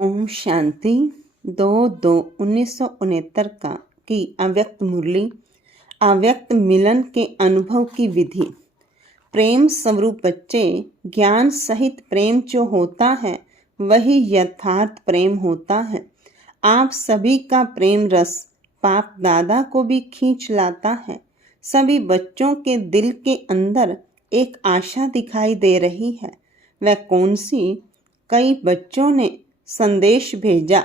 ओम शांति 2/2/1969 की अव्यक्त मुरली अव्यक्त मिलन के अनुभव की विधि। प्रेम स्वरूप बच्चे, ज्ञान सहित प्रेम जो होता है वही यथार्थ प्रेम होता है। आप सभी का प्रेम रस बाप दादा को भी खींच लाता है। सभी बच्चों के दिल के अंदर एक आशा दिखाई दे रही है। वह कौन सी? कई बच्चों ने संदेश भेजा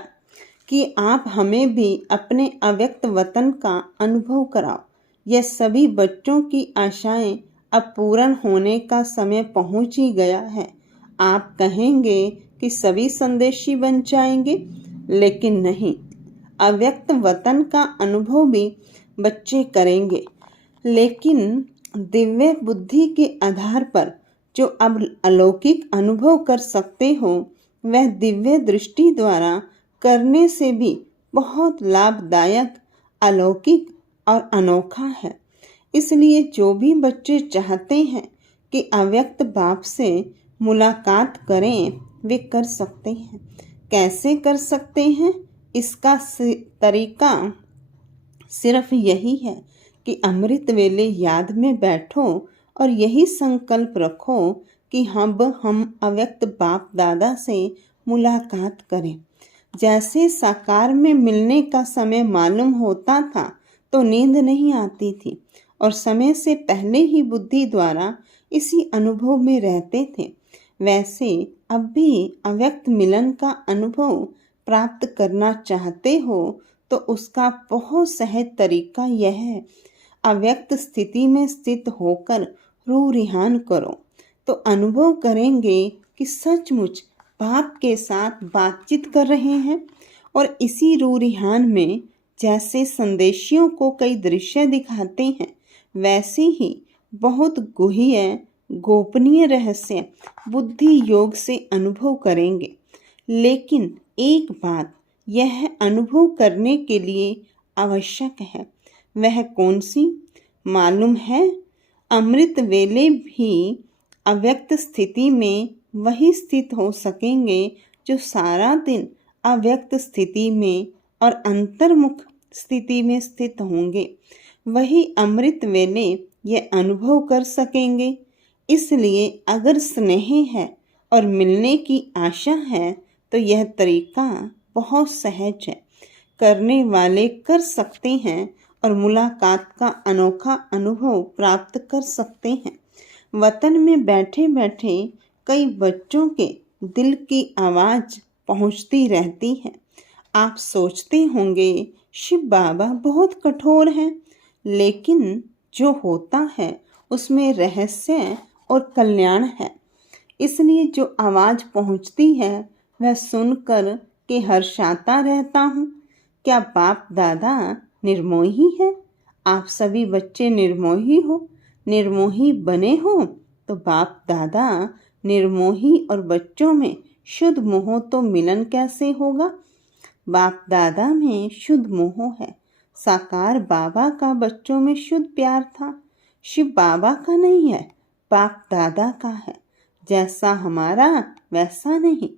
कि आप हमें भी अपने अव्यक्त वतन का अनुभव कराओ। यह सभी बच्चों की आशाएं अब पूर्ण होने का समय पहुंच ही गया है। आप कहेंगे कि सभी संदेशी बन जाएंगे, लेकिन नहीं। अव्यक्त वतन का अनुभव भी बच्चे करेंगे, लेकिन दिव्य बुद्धि के आधार पर जो अब अलौकिक अनुभव कर सकते हो, वह दिव्य दृष्टि द्वारा करने से भी बहुत लाभदायक, अलौकिक और अनोखा है। इसलिए जो भी बच्चे चाहते हैं कि अव्यक्त बाप से मुलाकात करें, वे कर सकते हैं। कैसे कर सकते हैं? इसका तरीका सिर्फ यही है कि अमृत वेले याद में बैठो और यही संकल्प रखो कि हम अव्यक्त बाप दादा से मुलाकात करें। जैसे साकार में मिलने का समय मालूम होता था तो नींद नहीं आती थी और समय से पहले ही बुद्धि द्वारा इसी अनुभव में रहते थे, वैसे अब भी अव्यक्त मिलन का अनुभव प्राप्त करना चाहते हो तो उसका बहुत सहज तरीका यह है। अव्यक्त स्थिति में स्थित होकर रूह रिहान करो तो अनुभव करेंगे कि सचमुच बाप के साथ बातचीत कर रहे हैं। और इसी रूह रिहान में जैसे संदेशियों को कई दृश्य दिखाते हैं, वैसे ही बहुत गुह्य गोपनीय रहस्य बुद्धि योग से अनुभव करेंगे। लेकिन एक बात यह अनुभव करने के लिए आवश्यक है, वह कौन सी मालूम है? अमृत वेले भी अव्यक्त स्थिति में वही स्थित हो सकेंगे जो सारा दिन अव्यक्त स्थिति में और अंतर्मुख स्थिति में स्थित होंगे। वही अमृत वेले ये अनुभव कर सकेंगे। इसलिए अगर स्नेह है और मिलने की आशा है तो यह तरीका बहुत सहज है। करने वाले कर सकते हैं और मुलाकात का अनोखा अनुभव प्राप्त कर सकते हैं। वतन में बैठे बैठे कई बच्चों के दिल की आवाज़ पहुंचती रहती है। आप सोचते होंगे शिव बाबा बहुत कठोर हैं, लेकिन जो होता है उसमें रहस्य और कल्याण है। इसलिए जो आवाज़ पहुंचती है वह सुनकर के हर्षाता रहता हूँ। क्या बाप दादा निर्मोही है? आप सभी बच्चे निर्मोही हो। निर्मोही बने हो तो बाप दादा निर्मोही और बच्चों में शुद्ध मोह तो मिलन कैसे होगा? बाप दादा में शुद्ध मोह है। साकार बाबा का बच्चों में शुद्ध प्यार था। शिव बाबा का नहीं है, बाप दादा का है। जैसा हमारा वैसा नहीं।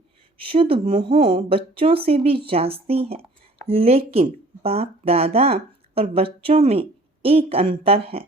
शुद्ध मोह बच्चों से भी जास्ती है, लेकिन बाप दादा और बच्चों में एक अंतर है।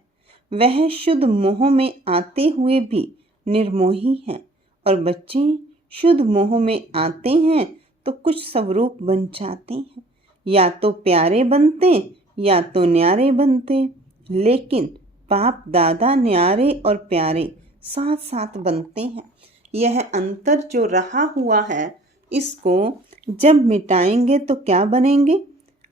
वह शुद्ध मोह में आते हुए भी निर्मोही है और बच्चे शुद्ध मोह में आते हैं तो कुछ स्वरूप बन जाते हैं। या तो प्यारे बनते या तो न्यारे बनते, लेकिन बाप दादा न्यारे और प्यारे साथ साथ बनते हैं। यह अंतर जो रहा हुआ है, इसको जब मिटाएंगे तो क्या बनेंगे?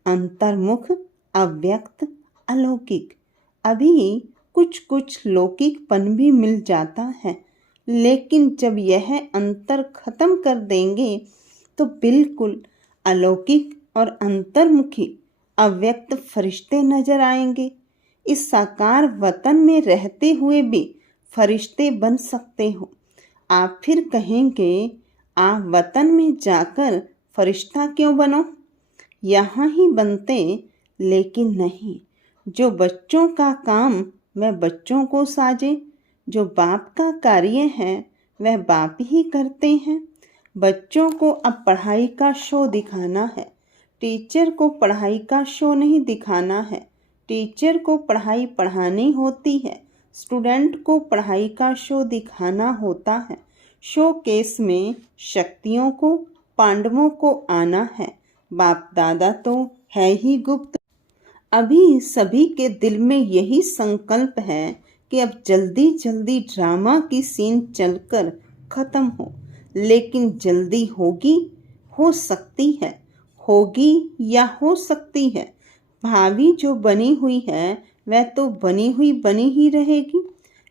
अंतर्मुख, अव्यक्त, अलौकिक। अभी कुछ कुछ लौकिकपन भी मिल जाता है, लेकिन जब यह अंतर खत्म कर देंगे तो बिल्कुल अलौकिक और अंतर्मुखी अव्यक्त फरिश्ते नजर आएंगे। इस साकार वतन में रहते हुए भी फरिश्ते बन सकते हो। आप फिर कहेंगे आप वतन में जाकर फरिश्ता क्यों बनो? यहाँ ही बनते, लेकिन नहीं। जो बच्चों का काम वह बच्चों को साजे, जो बाप का कार्य है वह बाप ही करते हैं। बच्चों को अब पढ़ाई का शो दिखाना है। टीचर को पढ़ाई का शो नहीं दिखाना है। टीचर को पढ़ाई पढ़ानी होती है, स्टूडेंट को पढ़ाई का शो दिखाना होता है। शो केस में शक्तियों को, पांडवों को आना है। बाप दादा तो है ही गुप्त। अभी सभी के दिल में यही संकल्प है कि अब जल्दी जल्दी ड्रामा की सीन चलकर खत्म हो। लेकिन जल्दी होगी, हो सकती है, होगी या हो सकती है। भावी जो बनी हुई है वह तो बनी ही रहेगी।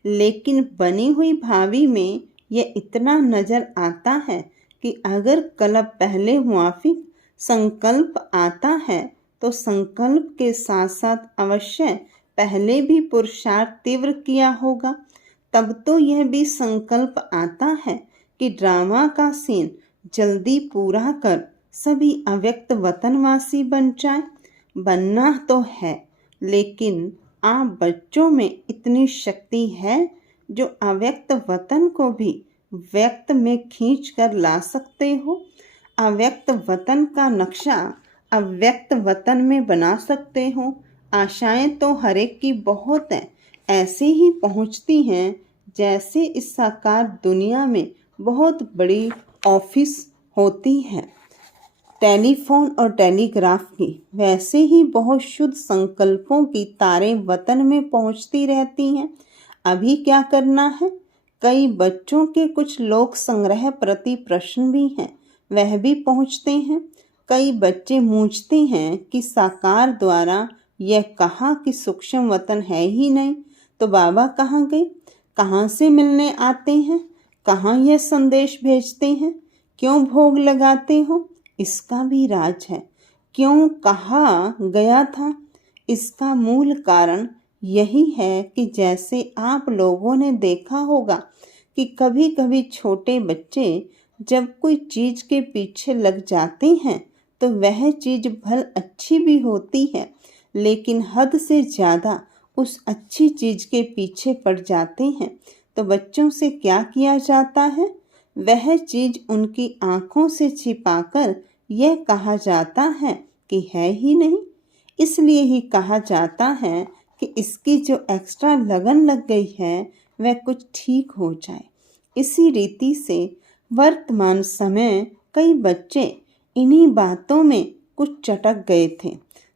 लेकिन बनी हुई भावी में यह इतना नजर आता है कि अगर कल पहले मुआफिक संकल्प आता है तो संकल्प के साथ साथ अवश्य पहले भी पुरुषार्थ तीव्र किया होगा। तब तो यह भी संकल्प आता है कि ड्रामा का सीन जल्दी पूरा कर सभी अव्यक्त वतनवासी बन जाए। बनना तो है, लेकिन आप बच्चों में इतनी शक्ति है जो अव्यक्त वतन को भी व्यक्त में खींच कर ला सकते हो। अव्यक्त वतन का नक्शा अव्यक्त वतन में बना सकते हो। आशाएं तो हर एक की बहुत हैं, ऐसे ही पहुंचती हैं जैसे इस साकार दुनिया में बहुत बड़ी ऑफिस होती है टेलीफोन और टेलीग्राफ की, वैसे ही बहुत शुद्ध संकल्पों की तारें वतन में पहुंचती रहती हैं। अभी क्या करना है? कई बच्चों के कुछ लोक संग्रह प्रति प्रश्न भी हैं, वह भी पहुंचते हैं। कई बच्चे पूछते हैं कि साकार द्वारा यह कहा कि सूक्ष्म वतन है ही नहीं, तो बाबा कहाँ गए? कहाँ से मिलने आते हैं? कहाँ यह संदेश भेजते हैं? क्यों भोग लगाते हो? इसका भी राज है। क्यों कहा गया था? इसका मूल कारण यही है कि जैसे आप लोगों ने देखा होगा कि कभी कभी छोटे बच्चे जब कोई चीज के पीछे लग जाते हैं तो वह चीज भल अच्छी भी होती है, लेकिन हद से ज़्यादा उस अच्छी चीज के पीछे पड़ जाते हैं तो बच्चों से क्या किया जाता है? वह चीज उनकी आंखों से छिपाकर यह कहा जाता है कि है ही नहीं। इसलिए ही कहा जाता है कि इसकी जो एक्स्ट्रा लगन लग गई है वह कुछ ठीक हो जाए। इसी रीति से वर्तमान समय कई बच्चे इन्हीं बातों में कुछ चटक गए थे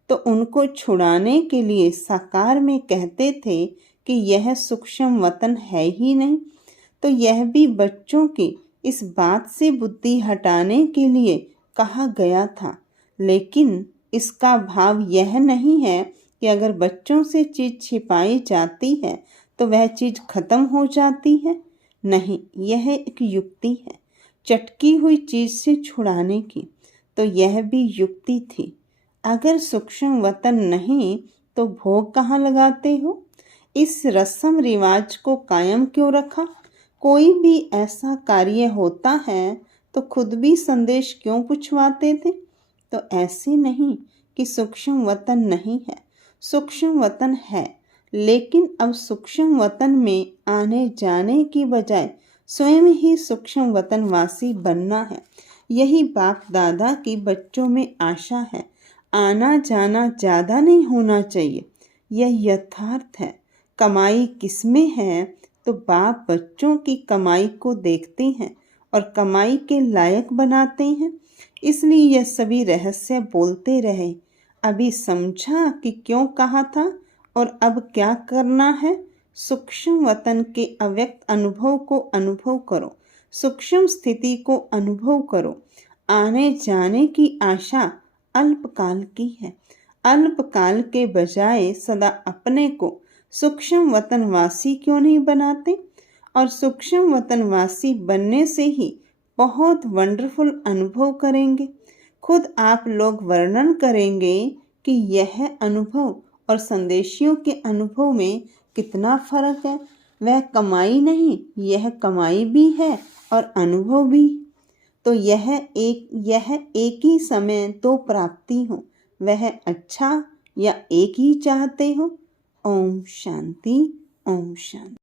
तो उनको छुड़ाने के लिए साकार में कहते थे कि यह सूक्ष्म वतन है ही नहीं। तो यह भी बच्चों की इस बात से बुद्धि हटाने के लिए कहा गया था। लेकिन इसका भाव यह नहीं है कि अगर बच्चों से चीज छिपाई जाती है तो वह चीज खत्म हो जाती है। नहीं, यह एक युक्ति है चटकी हुई चीज से छुड़ाने की। तो यह भी युक्ति थी। अगर सूक्ष्म वतन नहीं तो भोग कहाँ लगाते हो? इस रस्म रिवाज को कायम क्यों रखा? कोई भी ऐसा कार्य होता है तो खुद भी संदेश क्यों पूछवाते थे? तो ऐसे नहीं कि सूक्ष्म वतन नहीं है, सूक्ष्म वतन है, लेकिन अब सूक्ष्म वतन में आने जाने की बजाय स्वयं ही सूक्ष्म वतनवासी बनना है। यही बाप दादा की बच्चों में आशा है। आना जाना ज़्यादा नहीं होना चाहिए, यह यथार्थ है। कमाई किसमें है? तो बाप बच्चों की कमाई को देखते हैं और कमाई के लायक बनाते हैं। इसलिए यह सभी रहस्य बोलते रहे। अभी समझा कि क्यों कहा था और अब क्या करना है? सूक्ष्म वतन के अव्यक्त अनुभव को अनुभव करो, सूक्ष्म स्थिति को अनुभव करो। आने जाने की आशा अल्पकाल की है। अल्पकाल के बजाय सदा अपने को सूक्ष्म वतनवासी क्यों नहीं बनाते? और सूक्ष्म वतनवासी बनने से ही बहुत वंडरफुल अनुभव करेंगे। खुद आप लोग वर्णन करेंगे कि यह अनुभव और संदेशियों के अनुभव में कितना फर्क है। वह कमाई नहीं, यह कमाई भी है और अनुभव भी। तो यह एक ही समय दो प्राप्ति हो, वह अच्छा या एक ही चाहते हो? ओम शांति, ओम शांति।